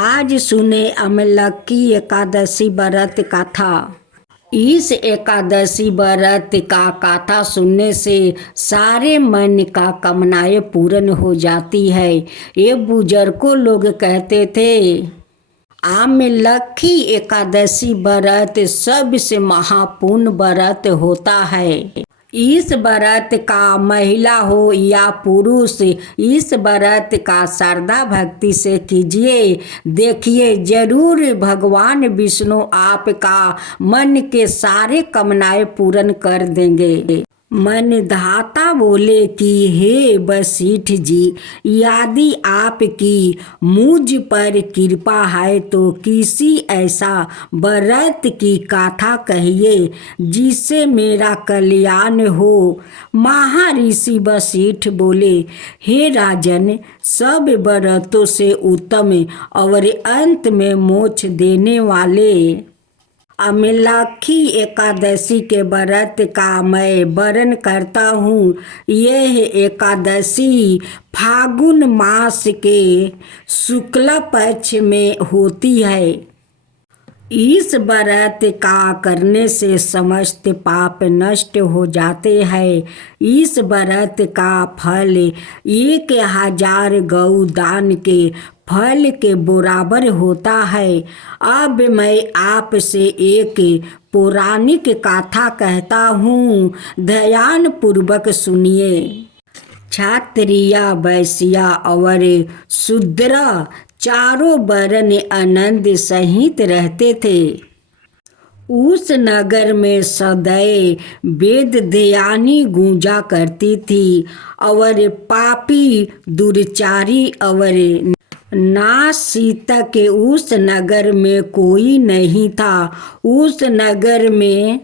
आज सुने अमलक की एकादशी व्रत कथा। इस एकादशी व्रत का कथा सुनने से सारे मन का कामनाएं पूर्ण हो जाती है। ये बुजुर्गों लोग कहते थे, आमलकी एकादशी व्रत सबसे महापुण्य व्रत होता है। इस व्रत का महिला हो या पुरुष, इस व्रत का श्रद्धा भक्ति से कीजिए। देखिए जरूर भगवान विष्णु आपका मन के सारे कामनाएं पूर्ण कर देंगे। मनधाता बोले कि हे वशिष्ठ जी, यदि आपकी मुझ पर कृपा है तो किसी ऐसा व्रत की कथा कहिए जिससे मेरा कल्याण हो। महर्षि वशिष्ठ बोले, हे राजन, सब व्रतों से उत्तम और अंत में मोक्ष देने वाले अमलकी एकादशी के व्रत का मैं वर्णन करता हूँ। यह एकादशी फागुन मास के शुक्ल पक्ष में होती है। इस व्रत का करने से समस्त पाप नष्ट हो जाते हैं। इस व्रत का फल 1000 गौ दान के फल के बराबर होता है। अब मैं आपसे एक पौराणिक कथा कहता हूँ, ध्यान पूर्वक सुनिए। क्षत्रिय, वैश्य और शूद्र चारों वर्ण आनंद सहित रहते थे। उस नगर में सदैव वेद ध्यानी गूंजा करती थी और पापी दुर्चारी और नासितक उस नगर में कोई नहीं था। उस नगर में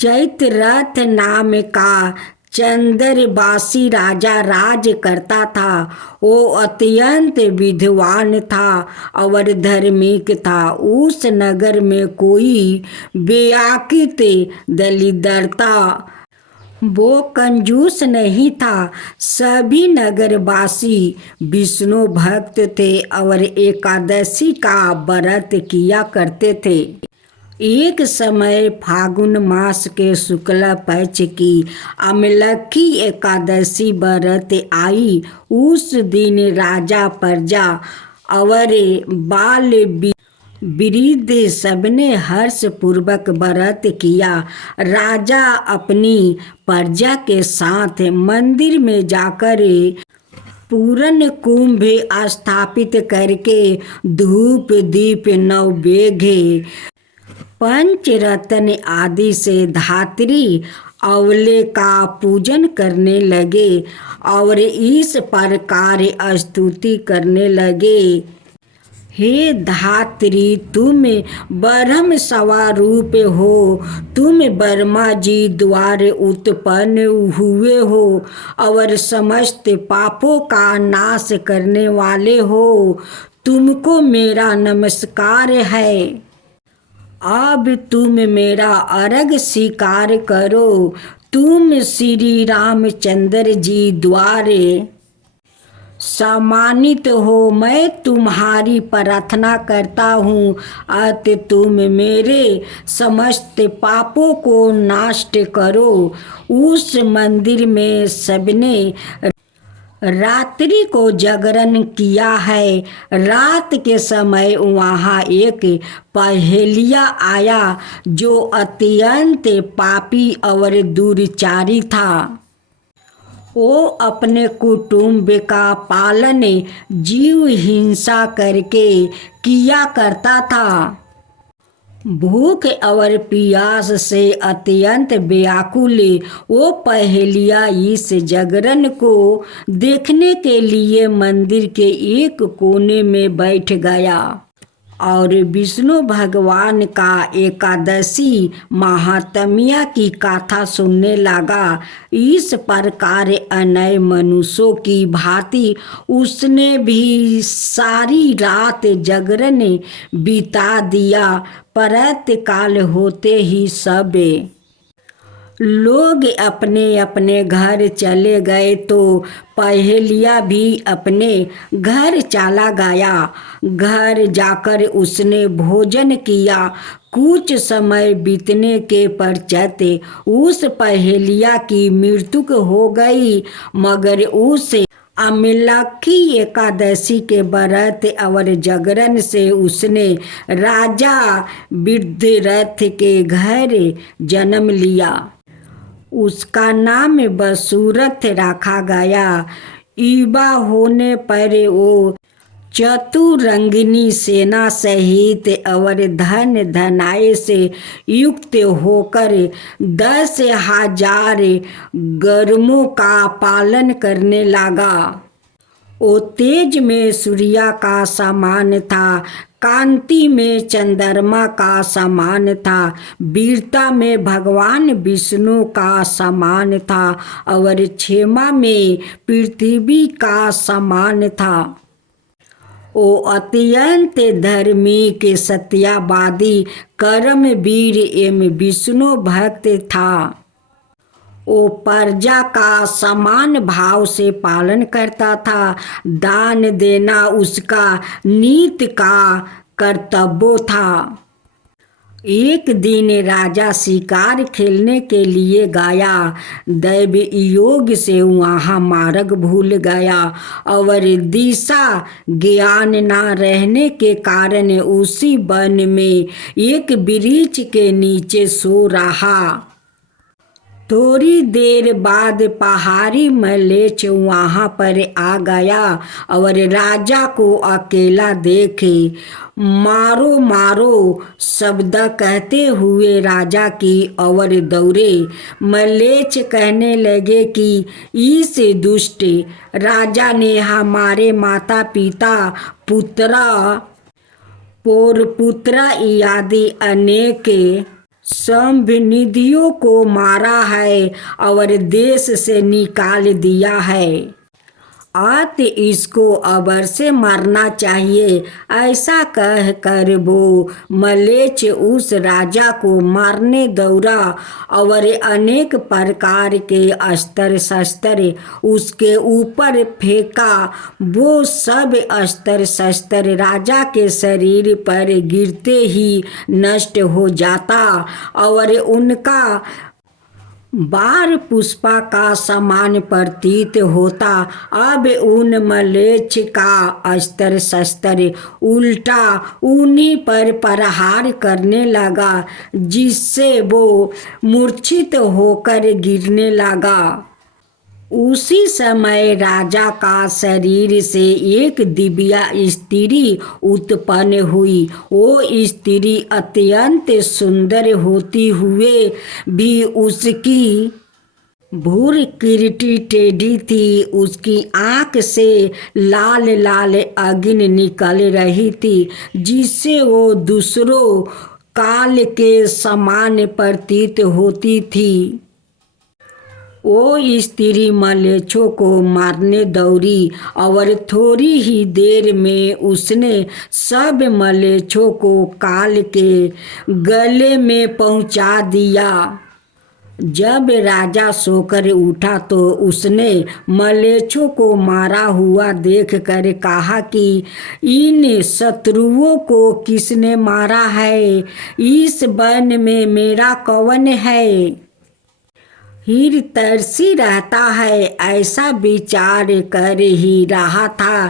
चैत्ररथ नाम का चंद्रवासी राजा राज करता था। वो अत्यंत विद्वान था और धार्मिक था। उस नगर में कोई बेआकित दरिद्रता वो कंजूस नहीं था। सभी नगरवासी विष्णु भक्त थे और एकादशी का व्रत किया करते थे। एक समय फागुन मास के शुक्ल पक्ष की अमलकी एकादशी व्रत आई। उस दिन राजा, प्रजा और बाल वृद्ध सबने हर्ष पूर्वक व्रत किया। राजा अपनी प्रजा के साथ मंदिर में जाकर पूर्ण कुंभ स्थापित करके धूप दीप नैवेद्य पंचरत्न आदि से धात्री अवले का पूजन करने लगे और इस प्रकार स्तुति करने लगे, हे धात्री, तुम ब्रह्म स्वरूप हो, तुम ब्रह्मा जी द्वारा उत्पन्न हुए हो और समस्त पापों का नाश करने वाले हो। तुमको मेरा नमस्कार है। अब तुम मेरा अर्घ स्वीकार करो। तुम श्री रामचंद्र जी द्वारा सम्मानित हो। मैं तुम्हारी प्रार्थना करता हूँ अतः तुम मेरे समस्त पापों को नष्ट करो। उस मंदिर में सबने रात्रि को जागरण किया है। रात के समय वहाँ एक पहेलिया आया जो अत्यंत पापी और दुर्चारी था। वो अपने कुटुंब का पालन जीव हिंसा करके किया करता था। भूख और प्यास से अत्यंत व्याकुल वो पहेलिया इस जागरण को देखने के लिए मंदिर के एक कोने में बैठ गया और विष्णु भगवान का एकादशी महात्म्य की कथा सुनने लगा। इस प्रकार अन्य मनुष्यों की भांति उसने भी सारी रात जागरण बिता दिया। प्रातःकाल होते ही सब लोग अपने अपने घर चले गए तो पहेलिया भी अपने घर चला गया। घर जाकर उसने भोजन किया। कुछ समय बीतने के पश्चात उस पहेलिया की मृत्यु हो गई, मगर उस अमलखी एकादशी के व्रत और जागरण से उसने राजा विदरथ के घर जन्म लिया। उसका नाम बसूरथ रखा गया। युवा होने पर वो चतुरंगिनी सेना सहित और धन धनाय से युक्त होकर 10,000 गरमों का पालन करने लगा। वो तेज में सूर्य का समान था, कांति में चंद्रमा का समान था, वीरता में भगवान विष्णु का समान था और क्षेमा में पृथ्वी का समान था। वो अत्यंत धार्मिक, सत्यवादी, कर्मवीर एवं विष्णु भक्त था। वो प्रजा का समान भाव से पालन करता था। दान देना उसका नित्य का कर्तव्य था। एक दिन राजा शिकार खेलने के लिए गया। दैव योग से वहाँ मार्ग भूल गया और दिशा ज्ञान न रहने के कारण उसी वन में एक वृक्ष के नीचे सो रहा। थोड़ी देर बाद पहाड़ी मलेच्छ वहाँ पर आ गया और राजा को अकेला देखे मारो मारो शब्द कहते हुए राजा की ओर दौड़े। मलेच्छ कहने लगे कि इस दुष्ट राजा ने हमारे माता पिता, पुत्र, पौरपुत्र आदि अनेक संबंधियों को मारा है और देश से निकाल दिया है। अत इसको अवश्य मारना चाहिए। ऐसा कह कर वो मलेच्छ उस राजा को मारने दौड़ा और अनेक प्रकार के अस्त्र शस्त्र उसके ऊपर फेंका। वो सब अस्त्र शस्त्र राजा के शरीर पर गिरते ही नष्ट हो जाता और उनका बार पुष्पा का समान प्रतीत होता। अब उन मलेच्छ का अस्त्र शस्त्र उल्टा उन्हीं पर प्रहार करने लगा, जिससे वो मूर्छित होकर गिरने लगा। उसी समय राजा का शरीर से एक दिव्य स्त्री उत्पन्न हुई। वो स्त्री अत्यंत सुंदर होती हुए भी उसकी भूर किरीटी टेढ़ी थी। उसकी आँख से लाल लाल अग्नि निकल रही थी, जिससे वो दूसरों काल के समान प्रतीत होती थी। वो स्त्री मलेच्छों को मारने दौड़ी और थोड़ी ही देर में उसने सब मलेच्छों को काल के गले में पहुंचा दिया। जब राजा सोकर उठा तो उसने मलेच्छों को मारा हुआ देखकर कहा कि इन शत्रुओं को किसने मारा है? इस वन में मेरा कौन है? हिर तरसी रहता है। ऐसा विचार कर ही रहा था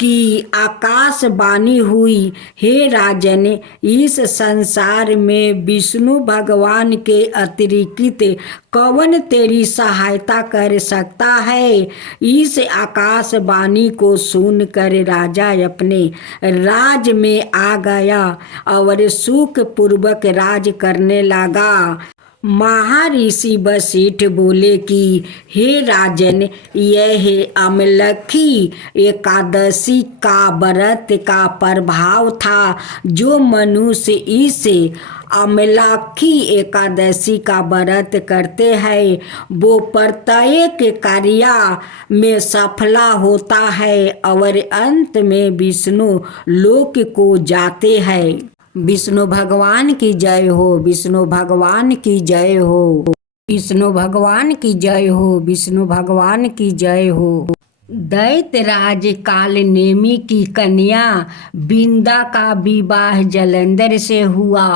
कि आकाशवाणी हुई, हे राजन, इस संसार में विष्णु भगवान के अतिरिक्त कौन तेरी सहायता कर सकता है? इस आकाशवाणी को सुनकर राजा अपने राज में आ गया और सुख पूर्वक राज करने लगा। महर्षि वशिष्ठ बोले कि हे राजन, यह अमलखी एकादशी का व्रत का प्रभाव था। जो मनुष्य इस अमलखी एकादशी का व्रत करते हैं वो प्रत्येक कार्य में सफला होता है और अंत में विष्णु लोक को जाते हैं। विष्णु भगवान की जय हो। विष्णु भगवान की जय हो। विष्णु भगवान की जय हो, विष्णु भगवान की जय हो। दैत्यराज काल नेमी की कन्या बिंदा का विवाह जलंधर से हुआ।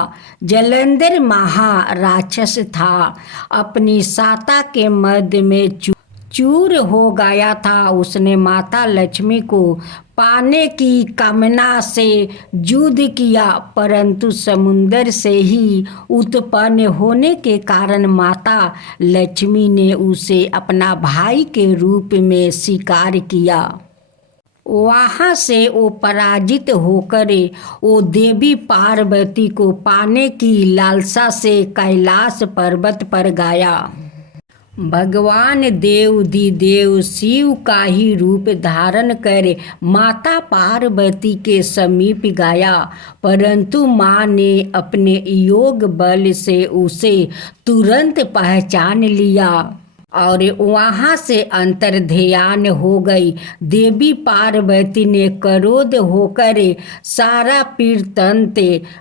जलंधर महाराक्षस था, अपनी साता के मध्य में चूर हो गया था। उसने माता लक्ष्मी को पाने की कामना से युद्ध किया, परंतु समुद्र से ही उत्पन्न होने के कारण माता लक्ष्मी ने उसे अपना भाई के रूप में स्वीकार किया। वहाँ से वो पराजित होकर वो देवी पार्वती को पाने की लालसा से कैलाश पर्वत पर गया। भगवान देवाधिदेव शिव का ही रूप धारण कर माता पार्वती के समीप गया, परंतु माँ ने अपने योग बल से उसे तुरंत पहचान लिया और वहाँ से अंतर्ध्यान हो गई। देवी पार्वती ने क्रोध होकर सारा वृत्तांत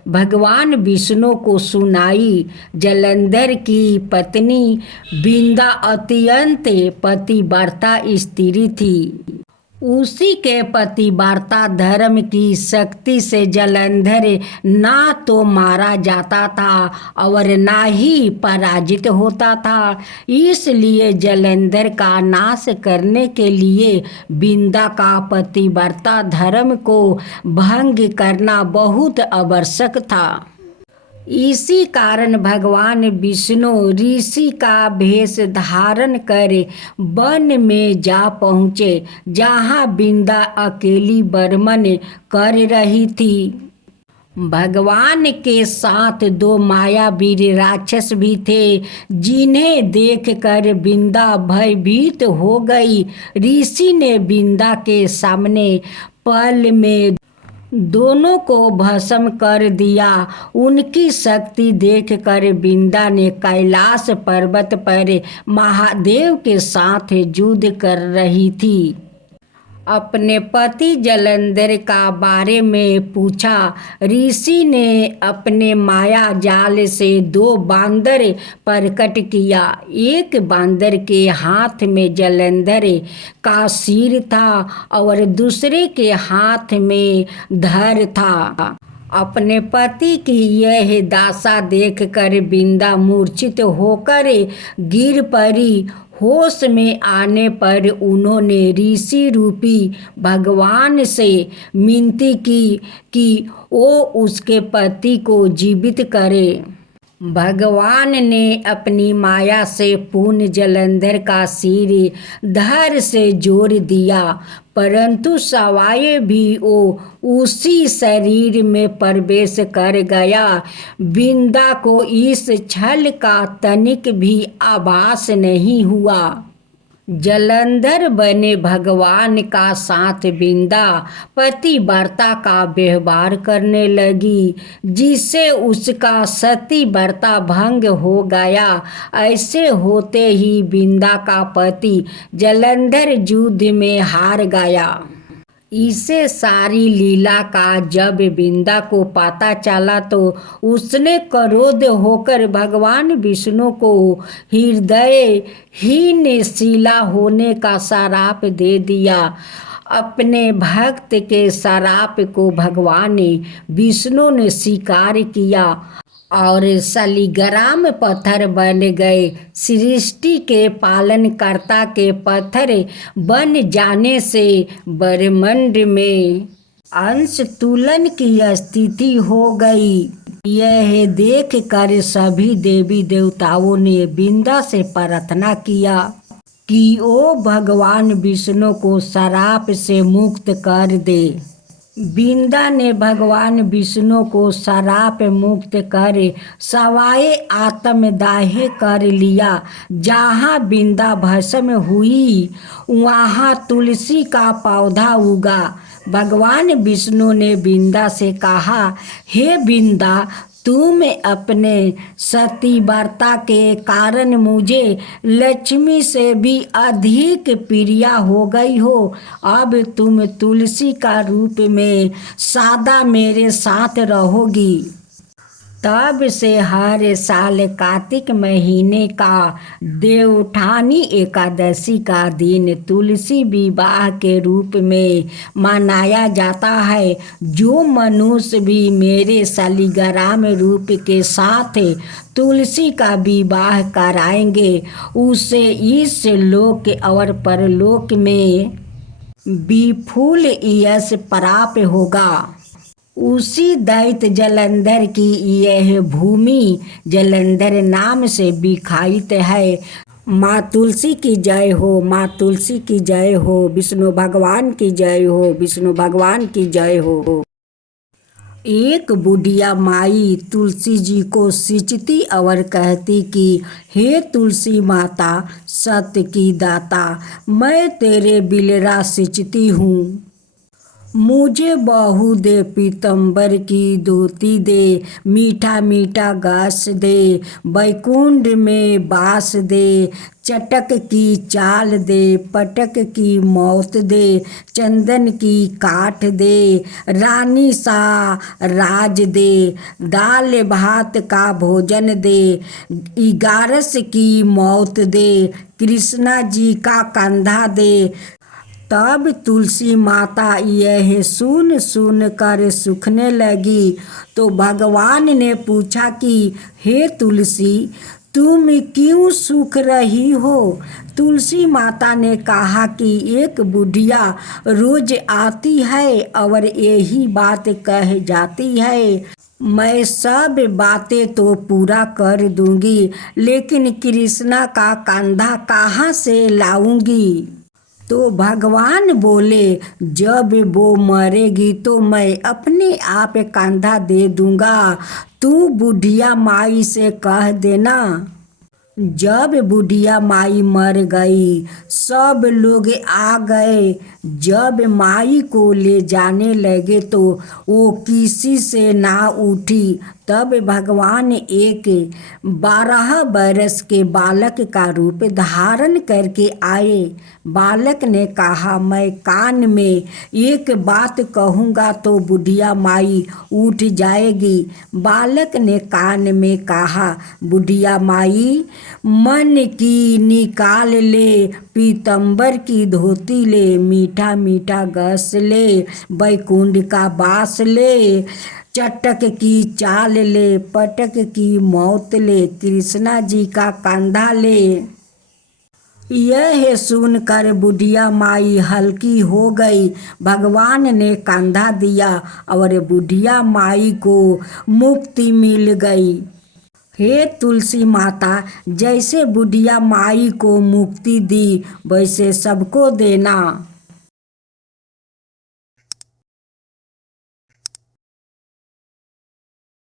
भगवान विष्णु को सुनाई। जलंधर की पत्नी बिंदा अत्यंत पतिव्रता स्त्री थी। उसी के पतिव्रता धर्म की शक्ति से जलंधर ना तो मारा जाता था और ना ही पराजित होता था। इसलिए जलंधर का नाश करने के लिए बिंदा का पतिव्रता धर्म को भंग करना बहुत आवश्यक था। इसी कारण भगवान विष्णु ऋषि का भेष धारण कर वन में जा पहुँचे, जहाँ बिंदा अकेली बर्मन कर रही थी। भगवान के साथ दो मायावीर राक्षस भी थे, जिन्हें देखकर बिंदा भयभीत हो गई। ऋषि ने बिंदा के सामने पल में दोनों को भस्म कर दिया। उनकी शक्ति देखकर बिंदा ने कैलाश पर्वत पर महादेव के साथ युद्ध कर रही थी। अपने पति जलंधर का बारे में पूछा। ऋषि ने अपने माया जाल से दो बांदर प्रकट किया। एक बांदर के हाथ में जलंधर का सिर था और दूसरे के हाथ में धड़ था। अपने पति की यह दशा देखकर बिंदा मूर्छित होकर गिर पड़ी। होश में आने पर उन्होंने ऋषि रूपी भगवान से विनती की कि वो उसके पति को जीवित करे। भगवान ने अपनी माया से पूर्ण जलंधर का सिर धड़ से जोड़ दिया, परंतु सवाए भी वो उसी शरीर में प्रवेश कर गया। बिंदा को इस छल का तनिक भी आभास नहीं हुआ। जलंधर बने भगवान का साथ बिंदा पतिव्रता का व्यवहार करने लगी, जिससे उसका सतीव्रता भंग हो गया। ऐसे होते ही बिंदा का पति जलंधर युद्ध में हार गया। इसे सारी लीला का जब बिंदा को पता चला तो उसने क्रोध होकर भगवान विष्णु को हृदयहीन शिला होने का श्राप दे दिया। अपने भक्त के श्राप को भगवान विष्णु ने स्वीकार किया और शालिग्राम पत्थर बन गए। सृष्टि के पालनकर्ता के पत्थर बन जाने से ब्रह्मांड में अंश तुलन की स्थिति हो गई। यह देख कर सभी देवी देवताओं ने बिंदा से प्रार्थना किया कि वो भगवान विष्णु को श्राप से मुक्त कर दे। बिंदा ने भगवान विष्णु को श्राप मुक्त कर सवाए आत्मदाह कर लिया। जहाँ बिंदा भस्म हुई वहाँ तुलसी का पौधा उगा। भगवान विष्णु ने बिंदा से कहा, हे बिंदा, तुम अपने सतीव्रता के कारण मुझे लक्ष्मी से भी अधिक प्रिय हो गई हो। अब तुम तुलसी का रूप में सदा मेरे साथ रहोगी। तब से हर साल कार्तिक महीने का देवउठानी एकादशी का दिन तुलसी विवाह के रूप में मनाया जाता है। जो मनुष्य भी मेरे शालिग्राम रूप के साथ तुलसी का विवाह कराएंगे उसे इस लोक और परलोक में विपुल यश प्राप्त होगा। उसी दैत्य जलंधर की यह भूमि जलंधर नाम से विख्यात है। माँ तुलसी की जय हो, माँ तुलसी की जय हो, विष्णु भगवान की जय हो, विष्णु भगवान की जय हो। एक बुढ़िया माई तुलसी जी को सिंचती और कहती कि हे तुलसी माता सत्य की दाता, मैं तेरे बिलरा सिंचती हूँ, मुझे बहू दे, पीतम्बर की धोती दे, मीठा मीठा घास दे, बैकुंठ में बास दे, चटक की चाल दे, पटक की मौत दे, चंदन की काठ दे, रानी सा राज दे, दाल भात का भोजन दे, 11 की मौत दे, कृष्णा जी का कंधा दे। तब तुलसी माता यह सुन सुन कर सूखने लगी। तो भगवान ने पूछा कि हे तुलसी, तुम क्यों सूख रही हो? तुलसी माता ने कहा कि एक बुढ़िया रोज आती है और यही बात कह जाती है, मैं सब बातें तो पूरा कर दूंगी, लेकिन कृष्णा का कंधा कहाँ से लाऊंगी? तो भगवान बोले, जब वो मरेगी तो मैं अपने आप कंधा दे दूंगा, तू बुढ़िया माई से कह देना। जब बुढ़िया माई मर गई सब लोग आ गए। जब माई को ले जाने लगे तो वो किसी से ना उठी। तब भगवान एक 12 बरस के बालक का रूप धारण करके आए। बालक ने कहा, मैं कान में एक बात कहूँगा तो बुढ़िया माई उठ जाएगी। बालक ने कान में कहा, बुढ़िया माई मन की निकाल ले, पीतम्बर की धोती ले, मीठा मीठा घास ले, बैकुंठ का बास ले, चटक की चाल ले, पटक की मौत ले, कृष्णा जी का कंधा ले। यह सुनकर बुढ़िया माई हल्की हो गई। भगवान ने कंधा दिया और बुढ़िया माई को मुक्ति मिल गई। हे तुलसी माता, जैसे बुढ़िया माई को मुक्ति दी वैसे सबको देना।